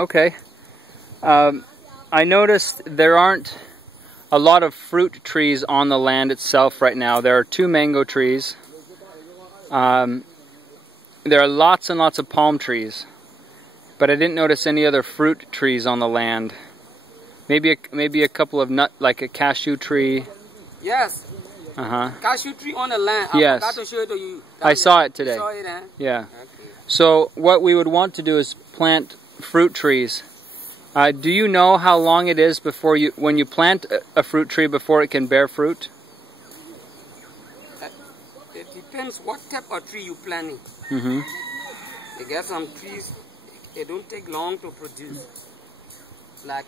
Okay. I noticed there aren't a lot of fruit trees on the land itself right now. There are 2 mango trees. There are lots and lots of palm trees, but I didn't notice any other fruit trees on the land. Maybe a couple of like a cashew tree. Yes. Cashew tree on the land. Yes. I forgot to show it to you. I saw it today. You saw it, eh? Yeah. Okay. So what we would want to do is plant fruit trees. Do you know how long it is before when you plant a fruit tree before it can bear fruit? It depends what type of tree you're planting. Mm-hmm. You get some trees, they don't take long to produce. Like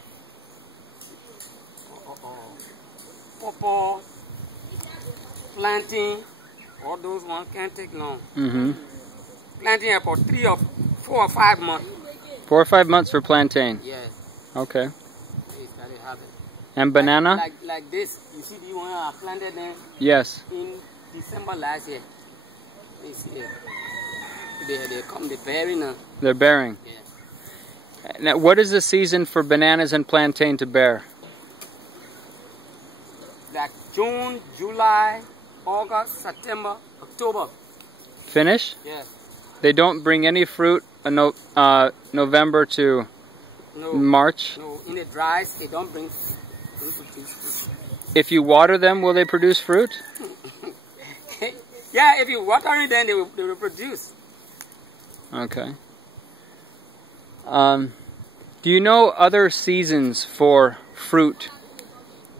pawpaw, planting, all those ones can't take long. Mm-hmm. Planting about 4 or 5 months. 4 or 5 months for plantain? Yes. Okay. They started having. And banana? Like this. You see the one I planted them? Yes. In December last year. You see it. They're bearing now. They're bearing? Yeah. Now, what is the season for bananas and plantain to bear? Like June, July, August, September, October. Finish? Yes. They don't bring any fruit November to March? No, in the dry, they don't bring fruit. If you water them, will they produce fruit? Yeah, if you water it, then they will produce. Okay. Do you know other seasons for fruit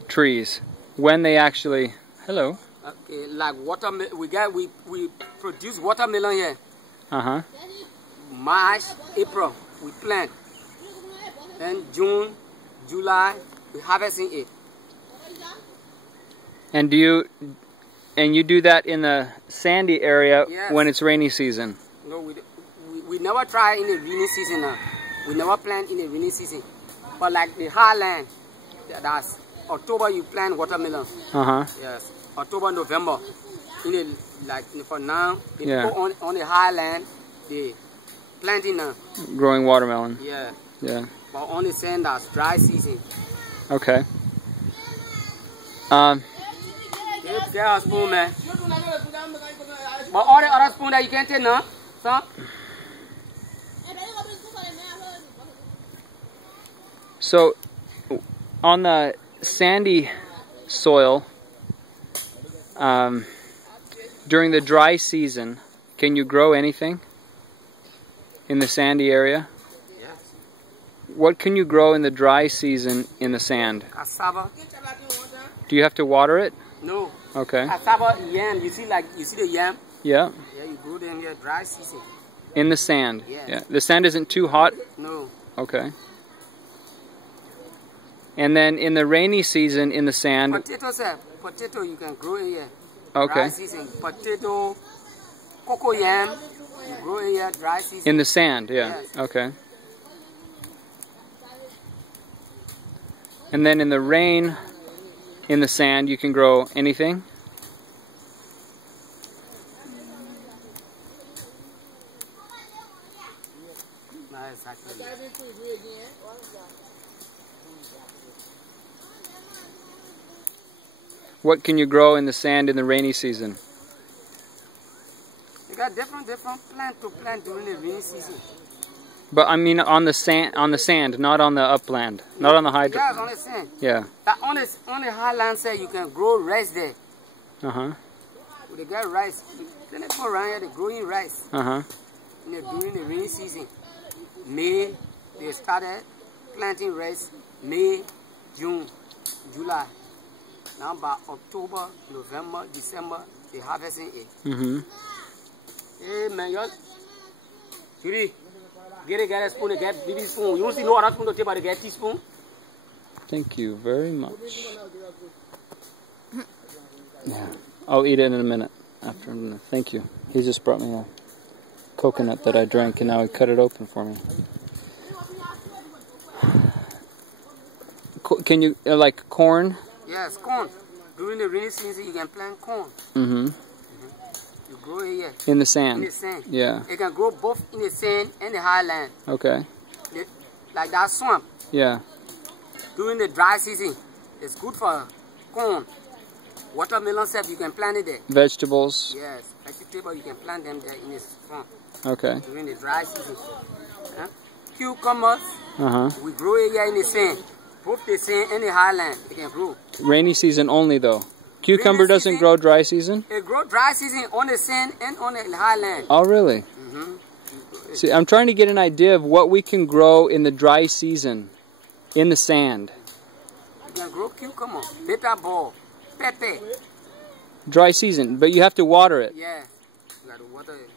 trees? When they actually... Hello. Okay, like watermelon, we produce watermelon here. Uh-huh. March, April, we plant. Then June, July, we harvesting it. And you do that in the sandy area? Yes. When it's rainy season? No, we never try in the rainy season now. We never plant in the rainy season. But like the highland, that's October you plant watermelon. Uh-huh. Yes. October, November. For now, they yeah. put on the highland, they planting now. Growing watermelon. Yeah. Yeah. But on the sand, that's dry season. Okay. Get a spoon, man. But all the other spoon that you can take now, son? So, on the sandy soil, during the dry season, can you grow anything in the sandy area? Yes. What can you grow in the dry season in the sand? Cassava. Do you have to water it? No. Okay. Cassava, yam. You see the yam? Yeah. Yeah, you grow them here dry season. In the sand? Yes. Yeah. The sand isn't too hot? No. Okay. And then in the rainy season in the sand... Potato you can grow here. Okay. Dry season. Potato, cocoa yam, you grow here dry season. In the sand, yeah. Yes. Okay. And then in the rain, in the sand, you can grow anything? Not exactly. What can you grow in the sand in the rainy season? You got different plants to plant during the rainy season. But I mean on the sand, not on the upland, not on the hydro. Yeah, on the sand. Yeah. On the highland side, you can grow rice there. Uh-huh. They get rice. They go around here, they're growing rice. Uh-huh. During the rainy season. May, they started planting rice. May, June, July. Now by October, November, December, they harvesting it. Mm-hmm. Hey man, Judy, get a spoon, get baby spoon. You don't see no other spoon to take, but get teaspoon. Thank you very much. Yeah, I'll eat it in a minute. Thank you. He just brought me a coconut that I drank, and now he cut it open for me. Can you like corn? Yes, corn. During the rainy season, you can plant corn. Mm-hmm. You grow it here. In the sand? In the sand. Yeah. It can grow both in the sand and the highland. Okay. like that swamp. Yeah. During the dry season, it's good for corn. Watermelon stuff, you can plant it there. Vegetables. Yes, vegetable, you can plant them there in the swamp. Okay. During the dry season. Cucumbers, we grow it here in the sand. Both the sand and the highland, they can grow. Rainy season only though. Cucumber doesn't grow dry season? It grows dry season on the sand and on the highland. Oh, really? See, I'm trying to get an idea of what we can grow in the dry season in the sand. You can grow cucumber, bitter ball, pepper. Dry season, but you have to water it. Yeah, you got to water it.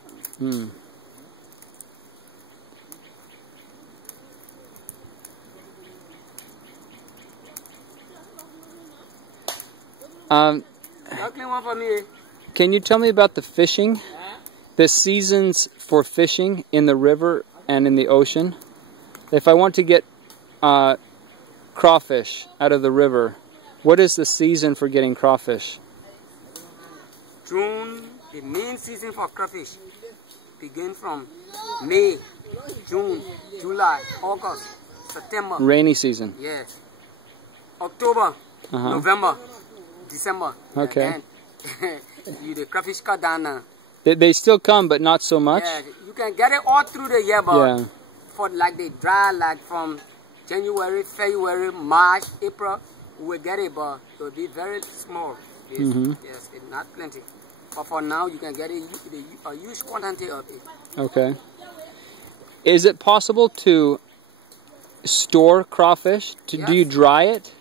One for me. Can you tell me about the fishing? The seasons for fishing in the river and in the ocean? If I want to get crawfish out of the river, what is the season for getting crawfish? June, the main season for crawfish, begin from May, June, July, August, September. Rainy season. Yes. October, November, December. Okay. The crawfish cut down now. They still come, but not so much? Yeah, you can get it all through the year, but for like they dry, like from January, February, March, April, we will get it, but it will be very small. Yes, it's not plenty. But for now, you can get a huge quantity of it. Okay. Is it possible to store crawfish? Yes. Do you dry it?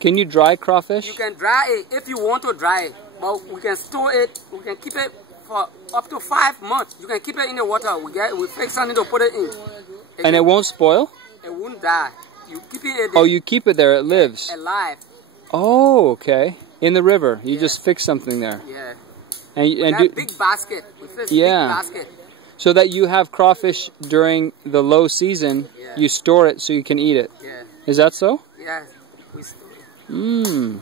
Can you dry crawfish? You can dry it if you want to dry it, but we can store it. We can keep it for up to 5 months. You can keep it in the water. We fix something to put it in. And it won't spoil? It won't die. You keep it there. Oh, you keep it there. It lives. Alive. Oh, okay. In the river. You just fix something there. Yeah. And big basket. We fix big basket. So that you have crawfish during the low season, you store it so you can eat it. Yeah. Is that so? Yeah. We store it.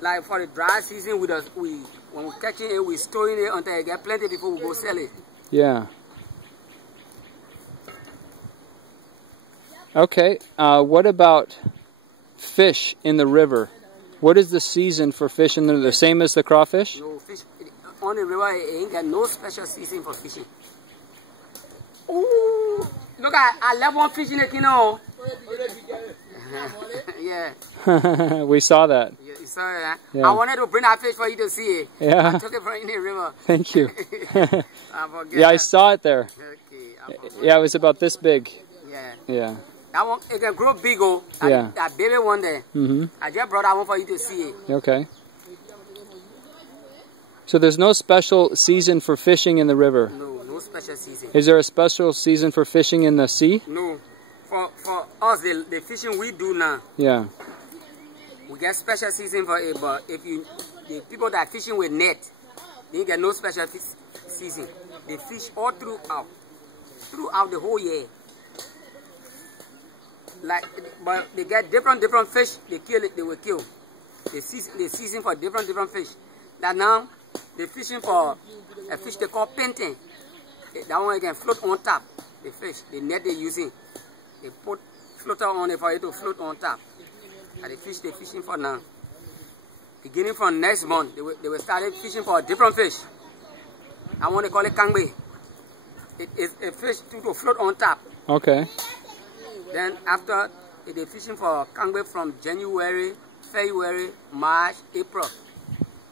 Like for the dry season, when we're catching it, we're storing it until it get plenty before we go sell it. Yeah. Okay. What about fish in the river? What is the season for fish in the river? The same as the crawfish? No, fish on the river, it ain't got no special season for fishing. Ooh, look, I left one fish in the canoe. Yeah. We saw that. You saw it, huh? Yeah. I wanted to bring that fish for you to see it. Yeah. I took it from in the river. Thank you. Yeah, I saw it there. Okay. Yeah, it was about this big. Yeah. Yeah. That one, it can grow big, oh. That baby one there. I just brought that one for you to see it. Okay. So there's no special season for fishing in the river? No, no special season. Is there a special season for fishing in the sea? No. For us, the fishing we do now, we get special season for it, but the people that are fishing with net, they get no special season. They fish all throughout the whole year. But they get different fish, they kill it, they will kill. They season for different fish. That now, they're fishing for a fish they call painting. That one can float on top, the fish, the net they're using. They put floater on it for it to float on top. And the fish they're fishing for now. Beginning from next month, they will start fishing for a different fish. I want to call it kangbe. It's a fish to float on top. Okay. Then after, they're fishing for kangbe from January, February, March, April,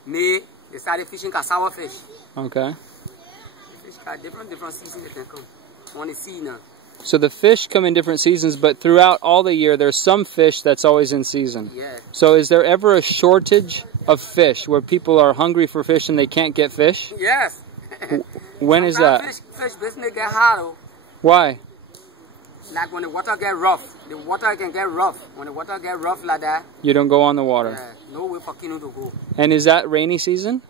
May. They started fishing cassava fish. Okay. The fish got different seasons they can come. On the sea now. So the fish come in different seasons, but throughout all the year, there's some fish that's always in season. Yeah. So is there ever a shortage of fish where people are hungry for fish and they can't get fish? Yes. When is that? Fish business get hard. Why? Like when the water get rough. The water can get rough. When the water get rough like that. You don't go on the water. No way for canoe to go. And is that rainy season?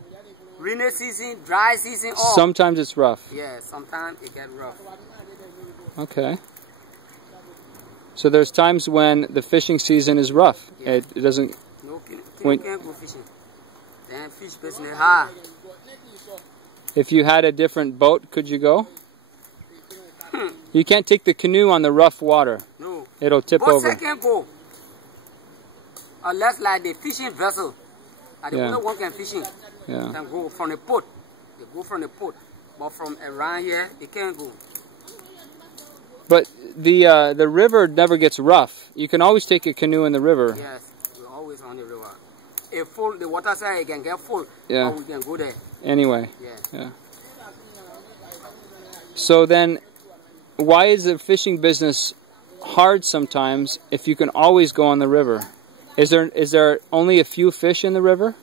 Rainy season, dry season, all. Sometimes it's rough. Yeah, sometimes it get rough. Okay. So there's times when the fishing season is rough. Yeah. It doesn't... No, canoe can't go fishing. Then fish business hard. If you had a different boat, could you go? You can't take the canoe on the rough water. No. It'll tip Boat over. can go. Unless like the fishing vessel. The only one can fishing. Yeah. Can go from the port. They go from the port. But from around here, they can't go. But the river never gets rough. You can always take a canoe in the river. Yes, we're always on the river. If full, the water side it can get full. Yeah. But we can go there. Anyway. Yeah. So then, why is the fishing business hard sometimes if you can always go on the river? Is there only a few fish in the river?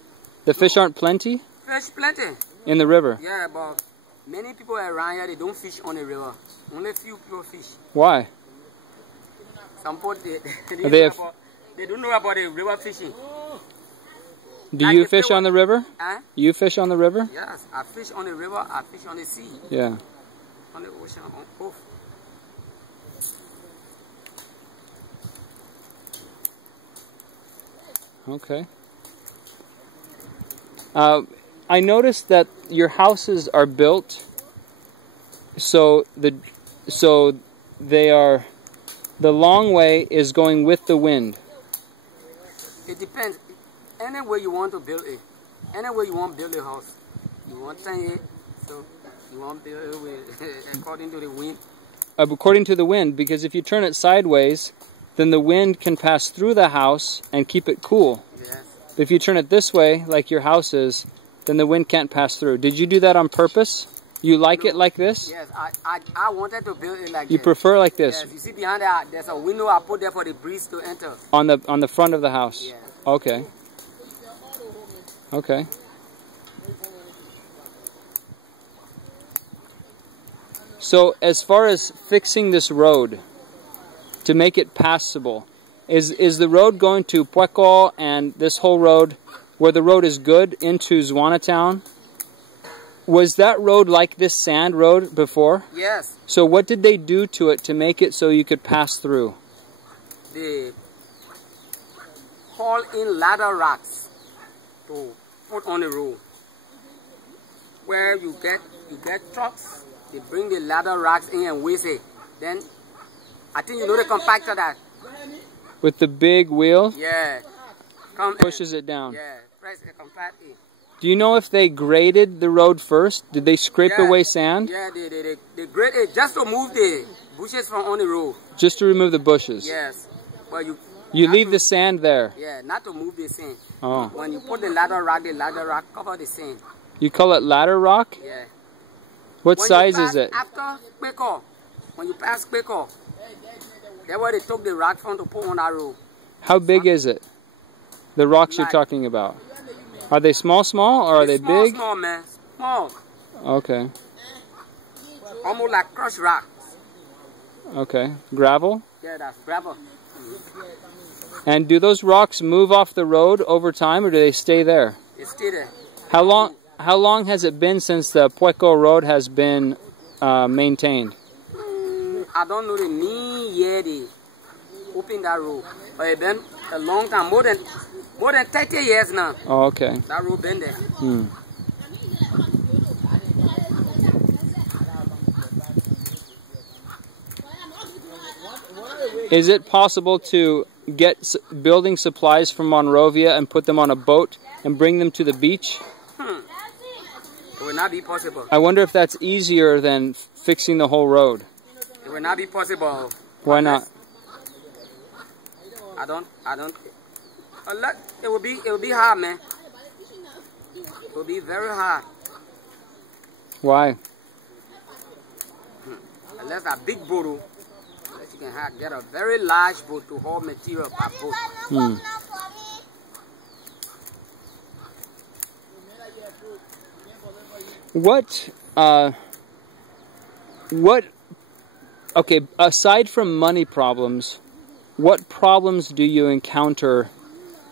The fish aren't plenty? Fish plenty. In the river? Yeah, but many people around here, they don't fish on the river. Only few people fish. Why? Some people, they don't know about the river fishing. Do you fish on the river? Huh? You fish on the river? Yes, I fish on the river, I fish on the sea. Yeah. On the ocean, on both. Okay. I noticed that your houses are built so the long way is going with the wind. It depends. Any way you want to build it, any way you want to build a house, you want 10 years, so you want to build it with, according to the wind. According to the wind, because if you turn it sideways, then the wind can pass through the house and keep it cool. Yes. But if you turn it this way, like your house is, then the wind can't pass through. Did you do that on purpose? You like it like this? Yes, I wanted to build it like You this. prefer like this? Yes, you see behind that, there's a window I put there for the breeze to enter. On the front of the house? Yeah. Okay. Okay. So as far as fixing this road to make it passable, is the road going to Pueco and this whole road, where the road is good, into Zwanatown? Was that road like this sand road before? Yes. So what did they do to it to make it so you could pass through? They haul in ladder rocks to put on the road. Where you get trucks, they bring the ladder rocks in and waste it. Then I think you know the compactor that. With the big wheel? Yeah. Pushes it down. Yeah. Press the compactor. Do you know if they graded the road first? Did they scrape away sand? Yeah, they grade it just to move the bushes from on the road. Just to remove the bushes? Yes. But you leave the sand there? Yeah, not to move the sand. Oh. When you put the ladder rock cover the sand. You call it ladder rock? Yeah. What size is it? After Quaker, when you pass Quaker, that's where they took the rock from to put on that road. How big is it? The rocks you're talking about? Are they small, or are they big? Small, man. Small. Okay. Almost like crushed rocks. Okay. Gravel? Yeah, that's gravel. And do those rocks move off the road over time, or do they stay there? They stay there. How long has it been since the Pueco Road has been maintained? I don't know the mean year they opened that road, but it's been a long time, more than 30 years now. Oh, okay. That road been there. Hmm. Is it possible to get building supplies from Monrovia and put them on a boat and bring them to the beach? It will not be possible. I wonder if that's easier than fixing the whole road. It will not be possible. Why not? I don't. It will be hard, man. It will be very hard. Why? Unless a big boat, that you can get a very large boat to haul material per boat. Hmm. Okay, aside from money problems, what problems do you encounter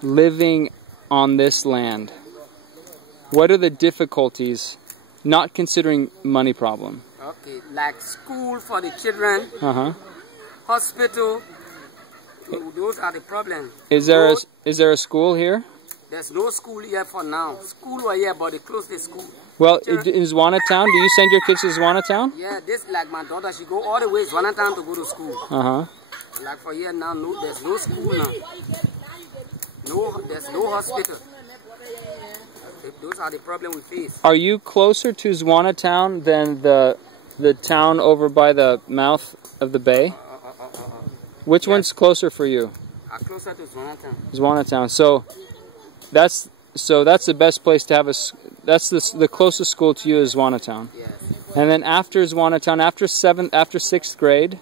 living on this land? What are the difficulties, not considering money problem? Okay, like school for the children, hospital, those are the problems. Is there a school here? There's no school here for now. School were here, but they closed the school. Well, in Zwanatown, do you send your kids to Zwanatown? Yeah, this like my daughter, she go all the way to Zwanatown to go to school. Like for here now, no, there's no school now. No, there's no hospital. Those are the problems we face. Are you closer to Zwanatown than the town over by the mouth of the bay? Which one's closer for you? Closer to Zwanatown. Zwanatown. So that's the best place to have that's the closest school to you is Zwanatown. Yes. And then after Zwanatown, after 6th grade,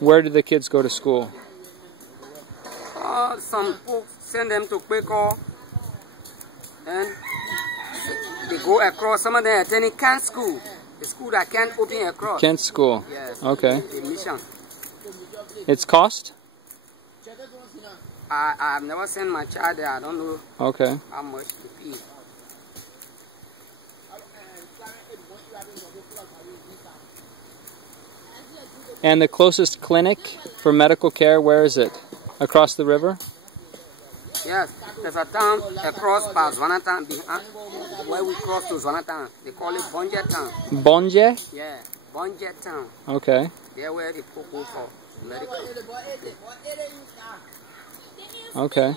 where do the kids go to school? Some folks send them to Quaker, and they go across. Some of them attending Kent School, the school that can't open across. Kent School. Yes. Okay. The mission. Its cost? I've never sent my child there. I don't know. Okay. How much to pay. And the closest clinic for medical care, where is it? Across the river? Yes, there's a town across by Zwanatown, where we cross to Zwanatown. They call it Bonje Town. Bonje? Yeah, Bonje Town. Okay. They're where they go for medical. Okay.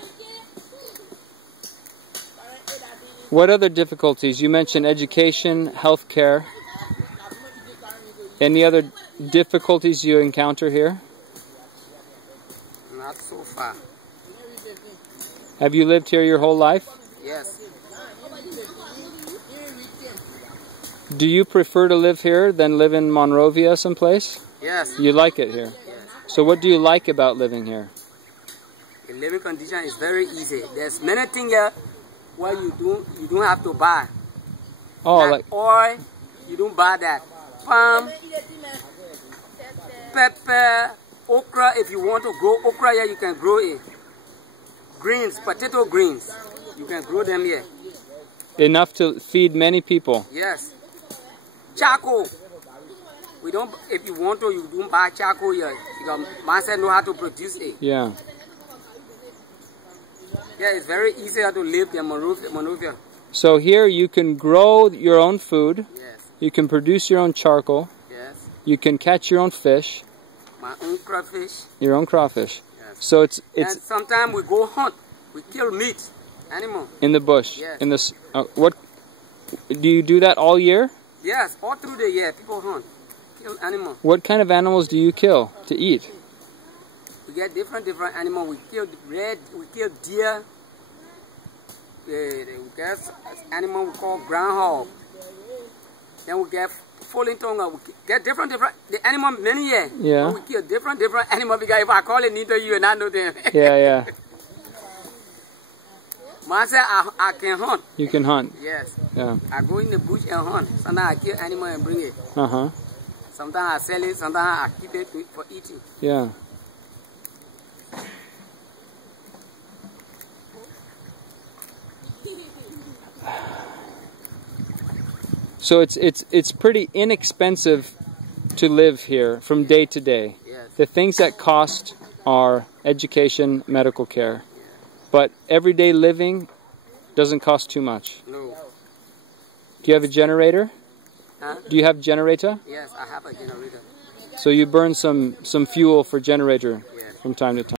What other difficulties? You mentioned education, health care. Any other difficulties you encounter here? Not so far. Have you lived here your whole life? Yes. Do you prefer to live here than live in Monrovia someplace? Yes. You like it here? Yes. So what do you like about living here? The living condition is very easy. There's many things here where you don't have to buy. Oh, like oil, you don't buy that. Palm, pepper, okra. If you want to grow okra here, you can grow it. Greens, potato greens, you can grow them here. Enough to feed many people. Yes. Charcoal. We don't. If you want to, you don't buy charcoal here. Because master know how to produce it. Yeah. Yeah, it's very easier to live in Monrovia. So here you can grow your own food. Yes. You can produce your own charcoal. Yes. You can catch your own fish. My own crawfish. Your own crawfish. Yes. So it's and sometimes we go hunt. We kill meat, animal. In the bush. Yes. In this. What? Do you do that all year? Yes, all through the year people hunt, kill animals. What kind of animals do you kill to eat? We get different animals. We kill red. We kill deer. We get animal we call groundhog. Then we get falling tongue. We get different. The animal many years. Yeah. But we kill different animals because if I call it neither you and I know them. Yeah, yeah. Man said I can hunt. You can hunt. Yes. Yeah. I go in the bush and hunt. Sometimes I kill animal and bring it. Sometimes I sell it. Sometimes I keep it for eating. Yeah. So it's pretty inexpensive to live here from day to day. Yes. The things that cost are education, medical care. But everyday living doesn't cost too much. No. Do you have a generator? Huh? Do you have generator? Yes, I have a generator. So you burn some fuel for generator from time to time.